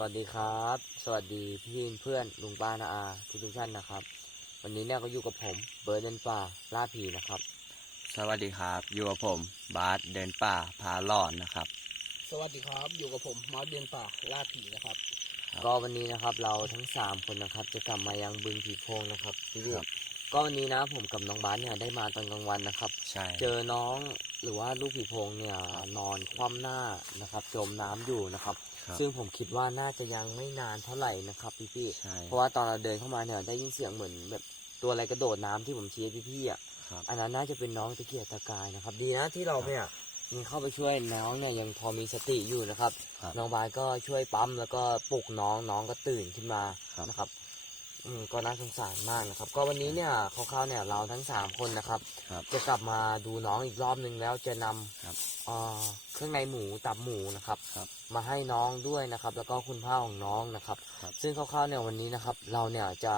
วัสดีครับ สวัสดีพี่เพื่อนลุงป้านาอาทุกทุกๆท่านนะครับ วันนี้เนี่ยก็อยู่กับผมเบิร์ดเดนป่าล่าผีนะครับ สวัสดีครับอยู่กับผมบาสเดินป่าพาหลอนนะครับ สวัสดีครับอยู่กับผมมอสเบียนป่าล่าผีนะครับครับ ก็วันนี้นะครับเราทั้งสามคนนะครับ จะกลับมายังบึงผีโพงนะครับพี่พี่ครับก็วันนี้นะผมกับน้องบาสเนี่ยได้มาตอนกลางวันนะครับ ใช่ เจอน้องหรือว่าลูกผีโพงเนี่ยนอนคว่ำหน้านะครับ จมน้ำอยู่นะครับครับ ซึ่งผมคิดว่าน่าจะยังไม่นานเท่าไหร่นะครับพี่พี่ๆใช่เพราะว่าตอนเราเดินเข้ามาเนี่ยได้ยินเสียงเหมือนแบบตัวอะไรกระโดดน้ำที่ผมชี้ให้พี่ๆอะครับอันนั้นน่าจะเป็นน้องตะเกียกตะกายนะครับ ดีนะที่เราเนี่ยยังเข้าไปช่วยน้องเนี่ยยังพอมีสติอยู่นะครับครับน้องบายก็ช่วยปั๊มแล้วก็ปลุกน้องน้องก็ตื่นขึ้นมาครับนะครับ อืมก็น่าสงสารมากนะครับ ก็วันนี้เนี่ยคร่าวๆเนี่ยเราทั้งสามคนนะครับ ครับ จะกลับมาดูน้องอีกรอบนึงแล้วจะนำครับเอ่อเครื่องในหมูตับหมูนะครับ ครับมาให้น้องด้วยนะครับ แล้วก็คุณพ่อของน้องนะครับ ครับ ซึ่งคร่าวๆเนี่ยวันนี้นะครับ เราเนี่ยจะ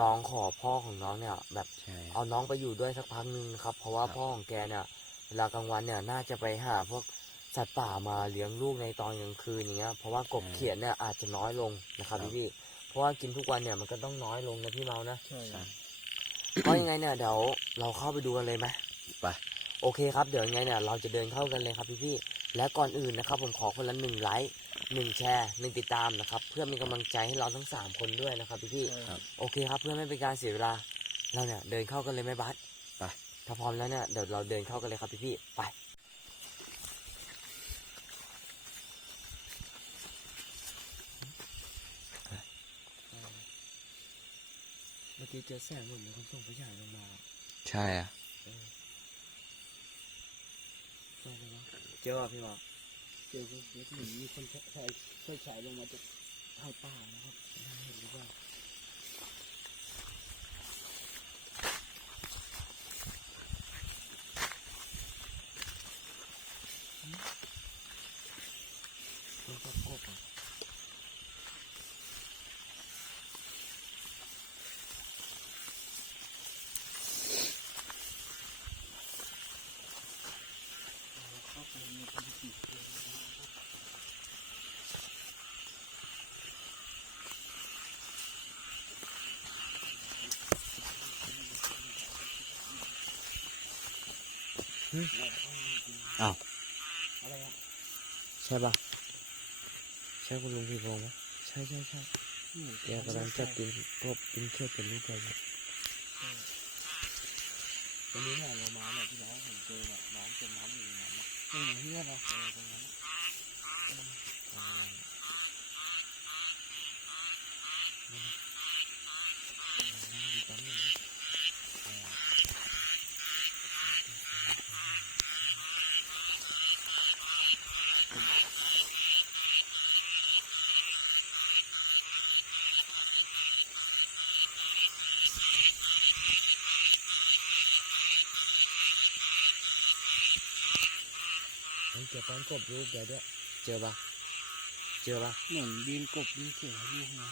ลองขอพ่อของน้องเนี่ย แบบใช่ เอาน้องไปอยู่ด้วยสักพักหนึงนะครับ เพราะว่าครับ พ่อของแกเนี่ยเวลากลางวันเนี่ยน่าจะไปหาพวกสัตว์ป่ามาเลี้ยงลูกในตอนกลางคืนอย่างเงี้ยเพราะว่ากบเขียดเนี่ยอาจจะน้อยลงนะครับพี่พี่ๆ เพราะว่ากินทุกวันเนี่ยมันก็ต้องน้อยลงนะพี่เมานะใช่ใช่เพราะยังไงเนี่ยเดี๋ยวเราเข้าไปดูกันเลยไหมไปโอเคครับเดี๋ยวยังไงเนี่ยเราจะเดินเข้ากันเลยครับพี่พี่ๆและก่อนอื่นนะครับ ผมขอคนละหนึ่งไลค์หนึ่งแชร์หนึ่งติดตามนะครับ เพื่อมีกำลังใจให้เราทั้งสามคนด้วยนะครับพี่พี่ๆครับโอเคครับเพื่อไม่เป็นการเสียเวลา เราเนี่ยเดินเข้ากันเลยไหมบัสไปถ้าพร้อมแล้วเนี่ยเดี๋ยวเราเดินเข้ากันเลยครับพี่พี่ๆไปเมื่อ กี้เจอแสงเหมือนมีคนส่งไฟฉายลงมาใช่อะเจอเลยวะเจอป่ะพี่หมอเจอคนเหมือนมีคนใช้ไฟฉายลงมาจากทางป่านะครับ น่าเห็นหรือเปล่ามันประกบอะ เข้าไปในพื้นที่เองนะครับ อ้าวอะไรอะใช่ป่ะใช่คุณลุงพี่พงษ์ไหมใช่ใช่ใช่เหมือนแกกำลังจับกินกบกินเขียดเป็นลูกไปอยู่วันนี้เนี่ยเรามาเนี่ยที่น้องผมเจอเนี่ยน้องจมน้ำอยู่ในนั้นนะตรงไหนเนี่ยเหรอเออตรงนั้นน่ะ เฮ้ยแกป้อนกบลูกแกด้วยเจอป่ะเจอป่ะเหมือนดินกบดินเขียวให้ลูกนะ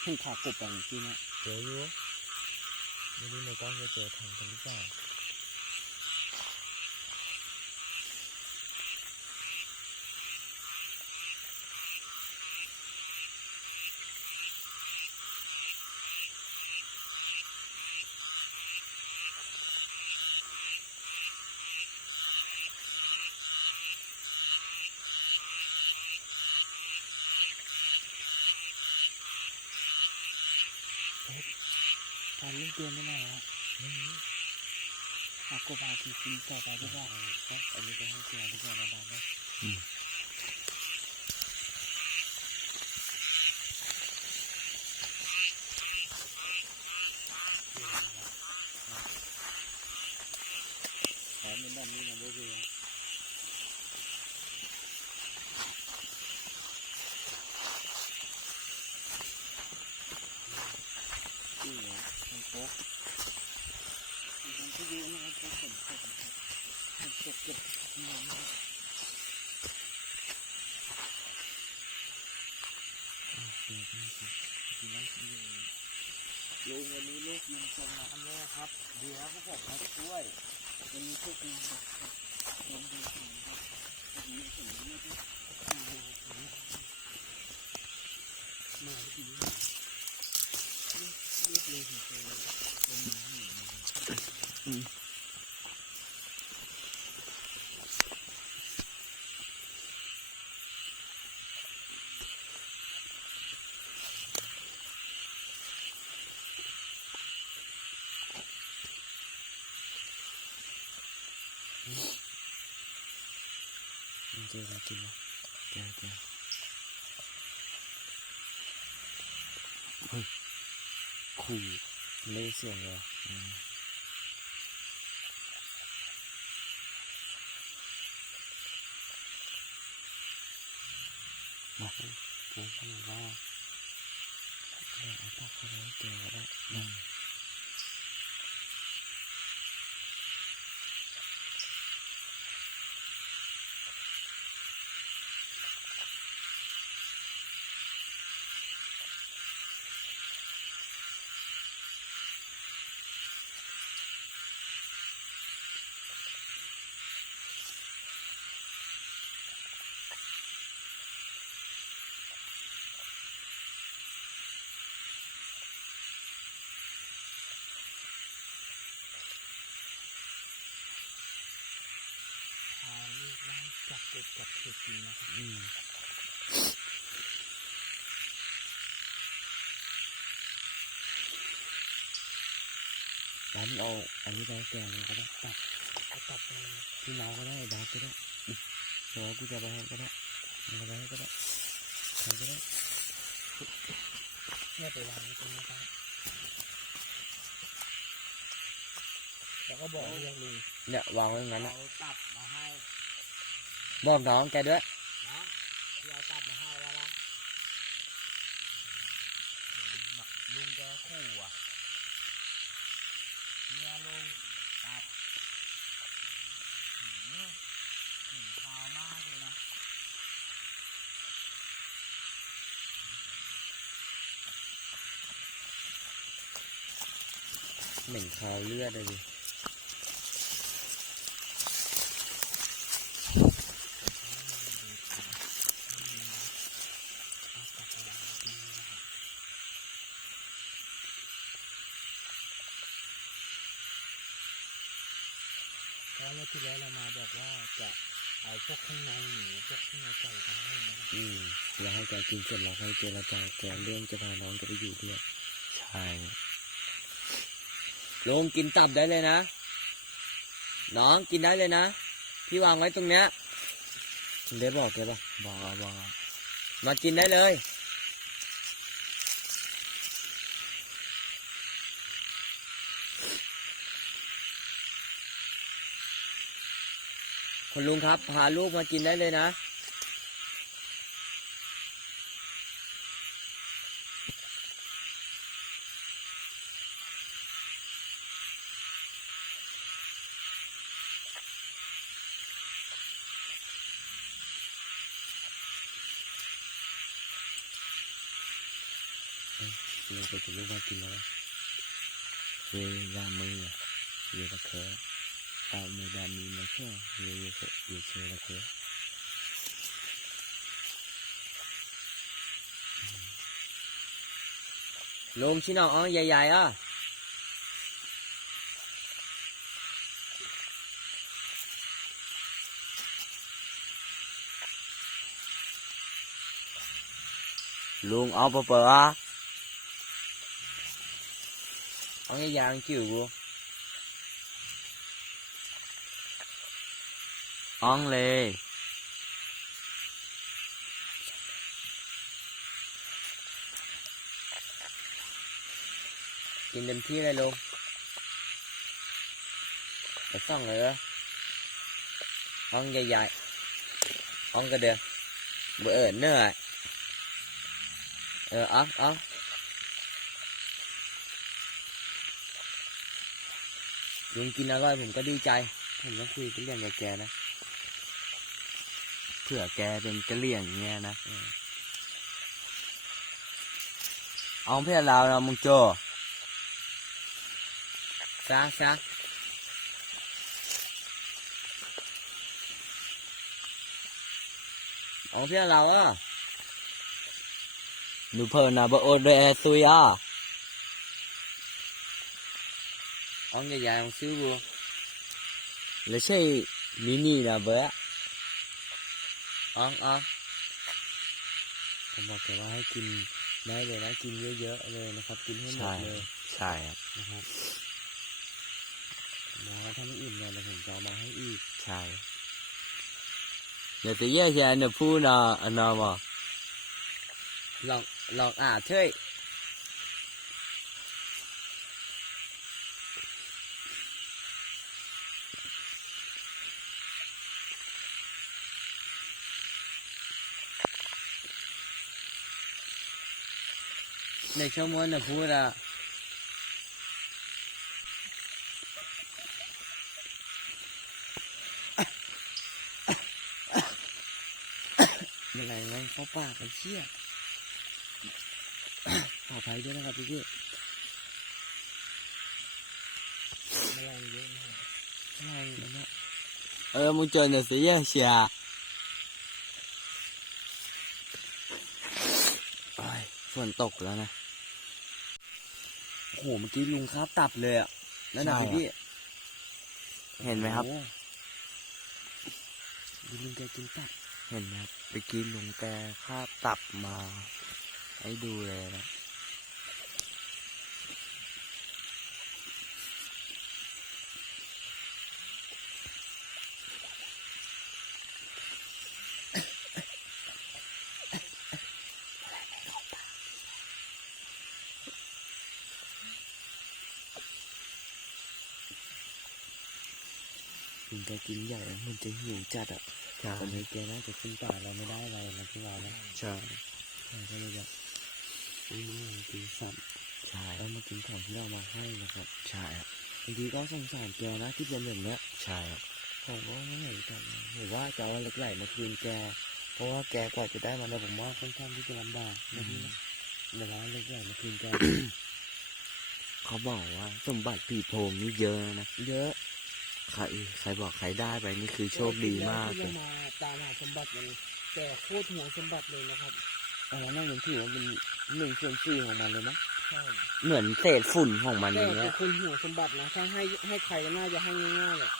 เห็นขากบแบบจริงอะเจออยู่ไม่รู้ในกล้องจะเจอทันกันหรือเปล่า การเล่นเกมไม่ได้ฮะไม่รู้ขากบอาคีซีต่อไปได้ป่ะก็อันนี้จะให้เจอดีกว่านะบ้านนะ ครับเดี๋ยวพวกผมมาช่วยมันมีชุดนี้ครับมีสิ่งครับมีสิ่งนี้ที่มาที่นี่เลือกเลยถึงจะเป็นอย่างนี้อืม กินนะเจอเจอขู่เล่เสียงเลยอืมมาเจอเขาบอกว่าเออเอาปากเขาไว้เจอก็ได้นะ จับกบจับเขียดกินนะครับอืมร้านเอาอันนี้ไปให้แกเลยก็ได้ตัดเอาตับไปเลยพี่เมาก็ได้ดาร์กก็ได้อืมเดี๋ยวกูจะไปให้ก็ได้เอาไปให้ก็ได้ใครก็ได้เนี่ยไปวางไว้ตรงนี้ครับแล้วก็บอกเรียกลุงเนี่ยวางไว้ตรงนั้นนะเอาตับมาให้ บอกน้องแกด้วยนะที่เอาตับมาให้แล้วนะลุงแกขู่อะเนี่ยลุงตับหืมหืมคาวมากเลยนะเหม็นคาวเลือดเลยดิ ว่าที่แล้วเรามาบอกว่าจะเอาพวกข้างในหมูพวกข้างในไก่มาให้นะอืมแล้วให้แกกินเสร็จแล้วให้เจรจาแกเรื่องจะพาน้องแกไปอยู่ด้วยใช่ลงกินตับได้เลยนะ น้องกินได้เลยนะพี่วางไว้ตรงเนี้ยได้บอกแกปะบอกแล้วบอกมากินได้เลย คุณลุงครับ พาลูกมากินได้เลยนะลุงไปกินลูกมากินแล้วเวลามือเยอะเคอเอามือดามีมาแค่เยอะเยอะ เยอะเชละเคอลุงชิ้นอ๋อใหญ่ๆอะลุงเอาเปล่าๆ อะอ๋อใหญ่ๆจิ๋วกูอ้องเลยกินเต็มที่เลยลุงไปส่องเลยเหรออ๋อใหญ่ๆอ๋องกระเดือเบื่อเนื้อยเอออ๋ออ๋อลุงกินอร่อยผมก็ดีใจ ผมต้องคุยกับเรื่องกับแกนะ เผื่อแกเป็นกะเหลี่ยงเงี้ยนะอืมเอาเพื่อนเราเรามึงโจซะซะอ๋อเพื่อนเราอะนูเพิ่นนะบโอเดซุยอะอ๋อใหญ่ๆของซื้อกูแล้วใช่มินี่นะ เบ้ออ๋ออ๋อผมบอกแกว่าให้กินได้เลยนะกินเยอะๆเลยนะครับ กินให้หมดเลย ใช่ครับนะครับแล้วถ้าไม่อิ่มเนี่ยเดี๋ยวผมจะเอามาให้อีก ใช่อย่าเสียเสียเนี่ยพูดนะอันนั้นบ่ลองลองอ่าเช่วย ในชั่วโมงนะพูดอะยังไงไงเขาปากไอ้เชี่ยขออภัยด้วยนะครับพี่พี่แมลงเยอะนะครับแมลงนะเออมึงเจอเนี่ยเสียเสียโอ้ยฝนตกแล้วนะ โอ้โหเมื่อกี้ลุงคาบตับเลยอะนั่นนะใช่พี่อะ พี่เห็นไหมครับ โอ้โดูลุงแกกินตับเห็นไหมครับเมื่อกี้ลุงแกคาบตับมา ให้ดูเลยนะ ลุงแกกินใหญ่แล้วมันจะหิวจัดอะใช่ตอนนี้แกน่าจะขึ้นป่าเราไม่ได้อะไรนะพี่วาวนะใช่ใช่ก็เลยแบบอุ้ยมันกินสัตว์ใช่แล้วมากินของที่เรามาให้นะครับใช่ครับบางทีก็สงสารแกนะที่เป็นแบบเนี้ยใช่ครับผมก็ไม่เห็นกันหรือว่าจะเอาเหล็กไหลมาคืนแก เพราะว่าแกกว่าจะได้มาเนี่ยผมว่าค่อนข้างที่จะลำบากนะพี่นะเดี๋ยวเราเอาเหล็กไหลมาคืนแกเขาบอกว่าสมบัติผีโพงนี่เยอะนะ เยอะ ใครใครบอกใครได้ไปนี่คือโชคดีมากที่เลจะยมาตามหาสมบัติมันแต่โคตรห่วงสมบัติเลยนะครับอันนั้นน่ายังถือว่าเป็นหนึ่งส่วนสี่ของมันเลยนะใช่เหมือนเศษฝุ่นของมันอแต่ย่างเป็เงี้นยคนห่วงสมบัตินะถ้าให้ให้ใครก็น่าจะให้ง่ายๆแหละ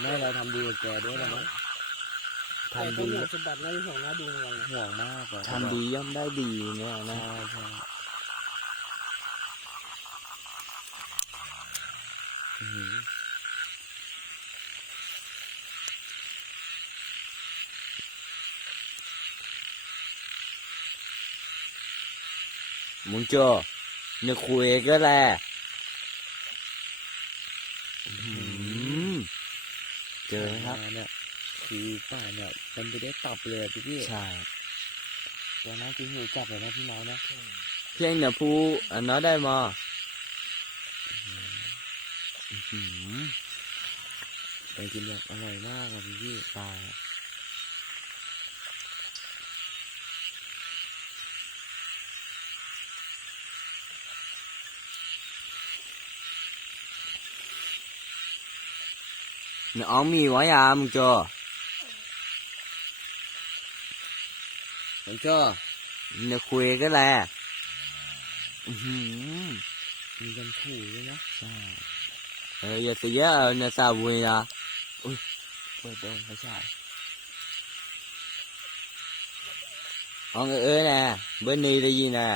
แม่เราทำดีกับแกด้วยนะมั้งแต่ทำคนดีห่วงสมบัติน่าจะห่วงหน้าดูเหมือนกันนะห่วงมากอะทำดีย่อมได้ดีเนี่ยนะ ใช่ใช่อื้อหือ มึงเจอเนี่ยคุยก็แหละอื้อหือเจอไหมครับ มาเนี่ยคือป่าเนี่ยมันไปได้ตับเลยอะพี่พี่ใช่ตัวน่ากินหิวจับเลยนะพี่น้องนะเพียงเนี่ยผู้อันนั้นได้มาอื้อหือไปกินแบบอร่อยมากอะพี่พี่ใช่เนี่ยอ๋อมีวะยามึงเจอผมเจอเนี่ยคุยก็แหละอือหือมีกันถูด้วยนะ ใช่เอออย่าเสียเออเนี่ยซาบุยนะอุ้ยเปิดโดนเขาใช่อ๋องเอ้ยนะเบอร์นี้ได้ยินนะ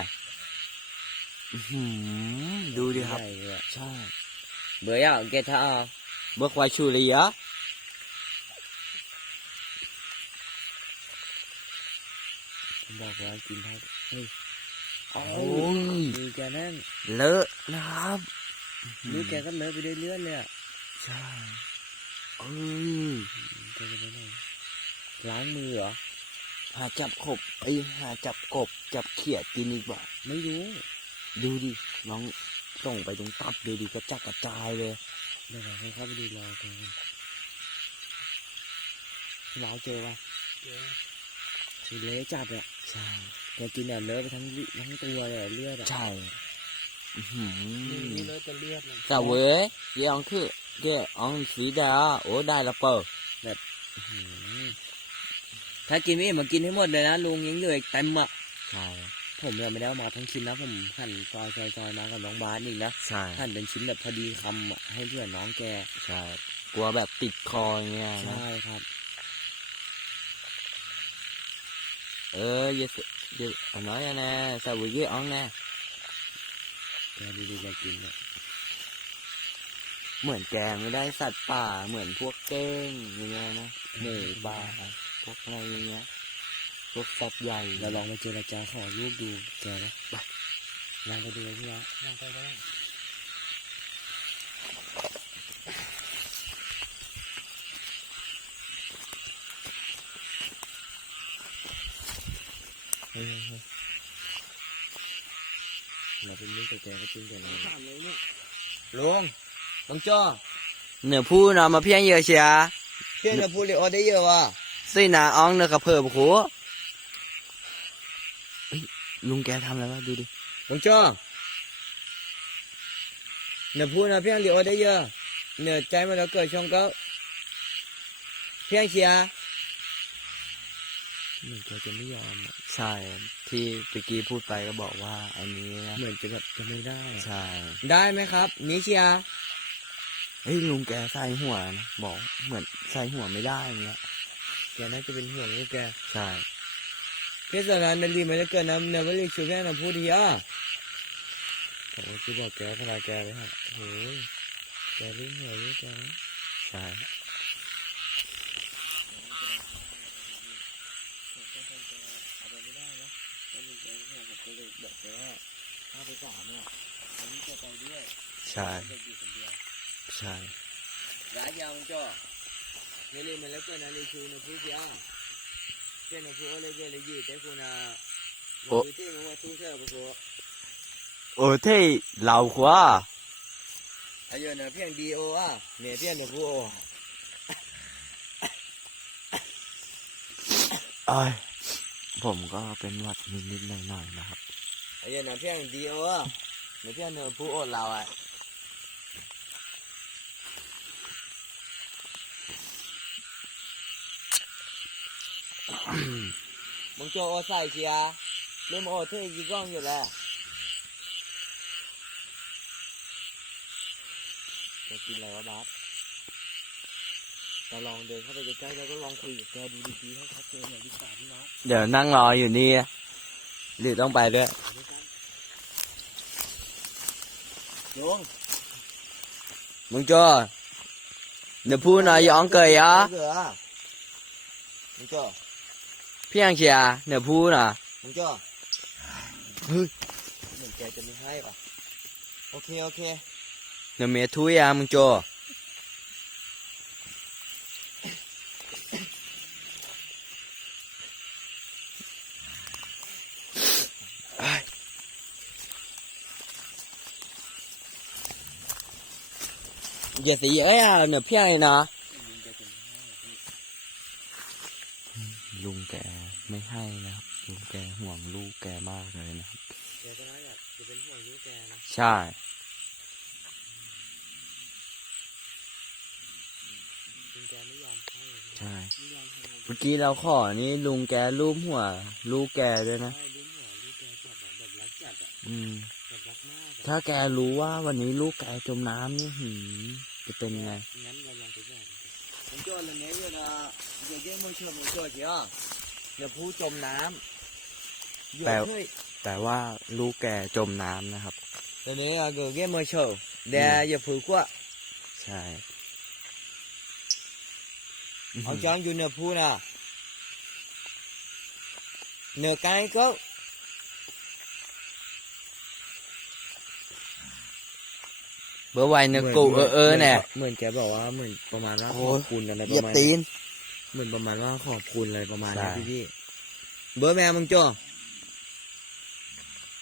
อื้อหือดูดิครับใหญ่เลยอะใช่ เบื่อยังแกท่า เบิกไว้ชูเลยอะผมบอกว่ากินเท่าเฮ้ยโอ้โอ้ยมือแกนั่นเลอะนะครับมือแกก็เลอะไปเรื่อยๆเลยอะใช่เอ้ยแกจะไปไหนล้างมือเหรอหาจับกบไอ้ยหาจับกบจับเขียดกินอีกบ่า ไม่รู้ ดูดิน้องส่งไปตรงตับดูดิกระจัดกระจายเลย เดี๋ยวเราให้เข้าไปดูรอกันพี่น้องเจอปะเดี๋ยวคือเละจัดอะใช่แกกินเนี่ยเลอะไปทั้งลิทั้งตัวเลยอะเลือดอะใช่อื้อหืมืออนี่เลยจะเลือดนะแต่เว้ยเยี่ยงคือเยี่ยงสีดาโอ้ได้ละเปิดหืมถ้ากินไม่อิ่มมากินให้หมดเลยนะลุงยังเหลืออีกเต็มอะใช่ ผมเนี่ยไม่ได้เอามาทั้งชิ้นนะผมหั่นซอยซอยซอยมากับน้องบาสอีกนะใช่หั่นเป็นชิ้นแบบพอดีคำอะให้เพื่อนน้องแกใช่กลัวแบบติดคออย่างเงี้ยนะใช่ครับ เอออย่าสิอย่าเอาน้อยอะนะสาวยี่อ๋องนะแกดูดูแกกินเนี่ยเหมือนแกไม่ได้สัตว์ป่าเหมือนพวกเก้งอย่างเงี้ยนะหมูป่าพวกอะไรอย่างเงี้ย พวกสัตว์ใหญ่เราลองมาเจรจาขอรูปดูแกนะไปลองไปดูเลยพี่น้องลองไปก็ได้เราเป็นลูกแต่แกก็จริงแต่เราลุงลุงจ้อเหนือผู้นำมาเพี้ยงเยอะเชียเพื่อนจะพูดเลยออได้เยอะว่ะสินาอ้องเนื้อกระเพิ่มโขเฮ้ย ลุงแกทำอะไรวะดูดิ ลุงจ้อเนี่ยพูดนะเพียงเหลียวได้เยอะเนี่ยใจมันแล้วเกิดชงก็เพียงเชียร์เหมือนแกจะไม่ยอมอะใช่ที่ตะกี้พูดไปก็บอกว่าอันนี้นะเหมือนจะแบบจะไม่ได้อะใช่ได้ไหมครับนิเชียร์เฮ้ยลุงแกใส่หัวนะบอกเหมือนใส่หัวไม่ได้อย่างเงี้ยแกน่าจะเป็นห่วงลูกแก ใช่เพื่อนสนานนาลีมันจะเกิดน้ำเนี่ยว่าเรียกชูแค่น้ำพูดทีอะแต่ว่าคือบอกแกพลาแกเลยฮะโอ้ยแกเรื่องหัวลูกแกนะใช่ผมก็คงจะเอาไปไม่ได้นะแล้วมีแกเนี่ยผมก็เลยบอกแกว่าถ้าไปสามเนี่ยอันนี้จะไปด้วยใช่เด็กอยู่คนเดียวใช่ร้ายยาวจ้อนาลีมันแล้วเกิดนาลีชูน้ำพูดทีอะเพื่อนน้ำพูดอะไรเกิด อะไรยี่แต่คุณอะมันคือที่มันว่าตู้เสื้อปะกูโอ้เท่เหล่าขวาอายุเนี่ยเพียงดีโออะเนี่ยเพียงน้ำพูโอเอ้ยผมก็เป็นหวัดนิดๆหน่อยๆนะครับอายุเนี่ยเพียงดีโออะเนี่ยเพียงน้ำพูโอเราอะ มึงโจโอใส่เชียร์เรื่องโอเท่ยีกล้องอยู่แล้วจะกินอะไรวะบาสเราลองเดินเข้าไปใกล้ๆแล้วก็ลองคุยกับแกดูดีๆให้ชัดเจนหน่อยดีกว่าพี่น้องเดี๋ยวนั่งรออยู่นี่หรือต้องไปด้วยไปด้วยกันโยงมึงโจเดี๋ยวพูดหน่อยยองเกยอะเสือมึงโจ พี่ยังเชียร์เดี๋ยวพูดน่ะมึงโจเฮ้ยเหมือนแก ไม่ให้นะครับลุงแกห่วงลูกแกมากเลยนะครับแกก็น่าจะจะเป็นห่วงลูกแกนะใช่จริงแกไม่ยอมให้เลยใช่ไม่ยอมให้เราเมื่อกี้เราขอนี่ลุงแกรูปหัว ลูกแกด้วยนะให้ลุ้นหัวลูกแกจัดอะแบบรักจัดอะอืม แบบรักมากอะถ้าแกรู้ว่าวันนี้ลูกแกจมน้ำนี่หืมจะเป็นไง งั้นเราลองไปบอกกันผมจอดเลยเนี่ยอยู่นะเดี๋ยว เยี่ยมมือเชื่อมือจอดเชียวเดี๋ยวผู้จมน้ำเดี๋ยวแปลเฮ้ยแต่ว่าลูกแกจมน้ำนะครับเดี๋ยวนี้อะเกิดเยี่ยมมือเชื่อเดี๋ยวอย่าผือกว่าใช่เอาจ้องอยู่เหนือผู้นะเหนือไกลก็เบอร์ไวเนื้อกูเออเออเนี่ยเหมือนแกบอกว่าเหมือนประมาณว่าโอ้ขอบคุณอะไรเหปยียระบมาณตีน เหมือนประมาณว่าขอบคุณอะไรประมาณใช่นี้พี่พี่เบอร์แม่มึงจ้อ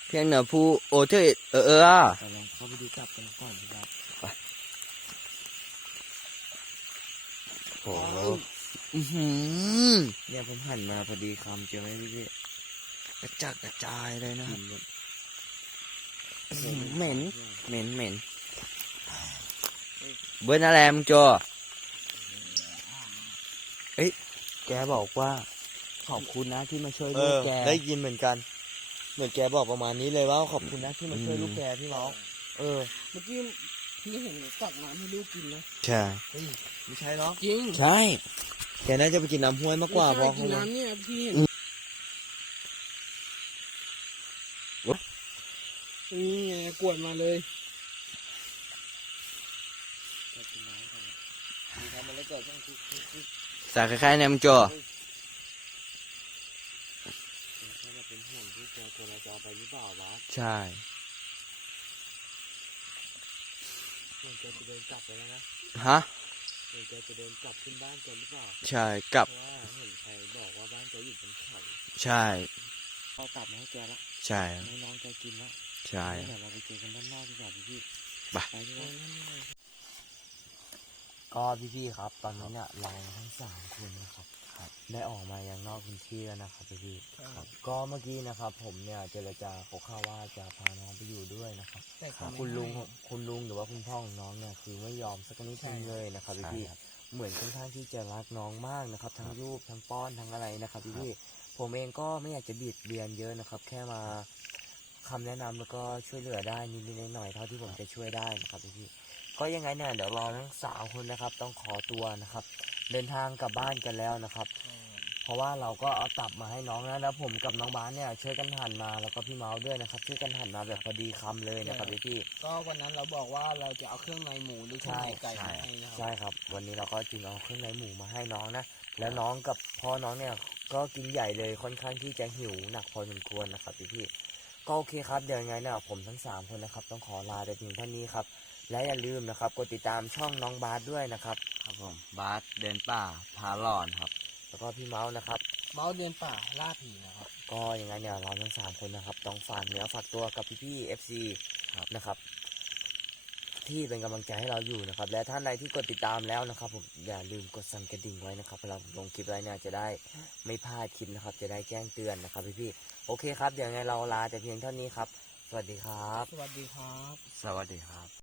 เพียงเหนือผู้โอเทเออเอออะเราลองเข้าไปดูจับกันก่อนดีกว่าโอ้โหอื้อหือเนี่ยผมหันมาพอดีคำเจอไหมพี่พี่กระจัดกระจายเลยนะกินแบบอื้อหือเหม็นเหม็นเหม็นเบอร์นาแรมงโจ เอ้ยแกบอกว่า ขอบคุณนะที่มาช่วยเอลูกอ แก ได้ยินเหมือนกัน เหมือนแกบอกประมาณนี้เลยว่าขอบคุณนะที่มาช่วยอืมลูกแกพี่น้อง เออ เมื่อกี้พี่เห็นตักน้ำให้ลูกกินนะใช่ ไม่ใช่หรอกจริงใช่ แกน่าจะไปกินน้ำห้วยมากกว่าเพไม่ราะใช่กิเขานน้ำเนี่ยพี่เห็นนี่ไงกวดมาเลย แเกิดช่างคือคือคือสายคล้ายๆเนี่ยมึงโจถ้าเราเป็นห่วงที่เจอตัวเราจะเอาไปหรือเปล่าวะใช่เหมือนแกจะเดินกลับไปแล้วนะฮะเหมือนแกจะเดินกลับขึ้นบ้านแกหรือเปล่าใช่กลับเพราะว่าเห็นใครบอกว่าบ้านแกอยู่บนเขาใช่เอาตับมาให้แกละใช่ให้น้องแกกินละใช่เดี๋ยวเราไปเจอกันด้านนอกดีกว่าพี่พี่ไปไปดี กว่าก็พี่พี่ๆครับ ตอนนี้เนี่ยเราทั้งสามคนนะครับครับได้ออกมายังนอกพื้นที่แล้วนะครับพี่พี่ๆครับก็เมื่อกี้นะครับ ผมเนี่ยเจรจาเขาเข้าว่าจะพาน้องไปอยู่ด้วยนะครับแต่เขาไม่คุณลุงให้คุณลุงหรือว่าคุณพ่อของน้องเนี่ยคือไม่ยอมสักนิดนึงเลยนะครับพี่พี่ๆเหมือนค่อนข้างที่จะรักน้องมากนะครับ ทั้งรูปทั้งป้อนทั้งอะไรนะครับพี่พี่ๆผมเองก็ไม่อยากจะบิดเบียนเยอะนะครับ แค่มาคำแนะนำแล้วก็ช่วยเหลือได้นิดๆหน่อยๆเท่าที่ผมจะช่วยได้นะครับพี่พี่ๆ ก็ยังไงเนี่ยเดี๋ยวรอทั้งสามคนนะครับ ต้องขอตัวนะครับ เดินทางกลับบ้านกันแล้วนะครับ เพราะว่าเราก็เอาตับมาให้น้องนะแล้วผมกับน้องบ้านเนี่ยช่วยกันหั่นมาแล้วก็พี่เมาส์ด้วยนะครับช่วยกันหั่นมาแบบพอดีคำเลยนะครับพี่พี่ๆก็วันนั้นเราบอกว่าเราจะเอาเครื่องในหมูหรือเครื่องในไก่มาให้นะคใช่รับครับ วันนี้เราก็จึงเอาเครื่องในหมูมาให้น้องนะ แล้วน้องกับพ่อน้องเนี่ยก็กินใหญ่เลยค่อนข้างที่จะหิวหนักพอสมควรนะครับพี่พี่ๆก็โอเคครับเดี๋ยวยังไงเนี่ยผมทั้งสามคนนะครับ ต้องขอลาแต่เพียงเท่านี้ครับ และอย่าลืมนะครับกดติดตามช่องน้องบาสด้วยนะครับ ครับผมบาสเดินป่าพาหลอนครับ แล้วก็พี่เมาส์นะครับ เมาส์เดินป่าล่าผีนะครับ ก็ยังไงเนี่ยเราทั้งสามคนนะครับต้องฝากเนื้อฝากตัวกับพี่พี่เอฟซีครับนะครับ ที่เป็นกำลังใจให้เราอยู่นะครับ และท่านใดที่กดติดตามแล้วนะครับผมอย่าลืมกดสั่นกระดิ่งไว้นะครับเวลาผมลงคลิปไว้เนี่ยจะได้ไม่พลาดคลิปนะครับ จะได้แจ้งเตือนนะครับพี่พี่ๆโอเคครับเดี๋ยวยังไงเราลาแต่เพียงเท่านี้ครับ สวัสดีครับ สวัสดีครับ สวัสดีครับ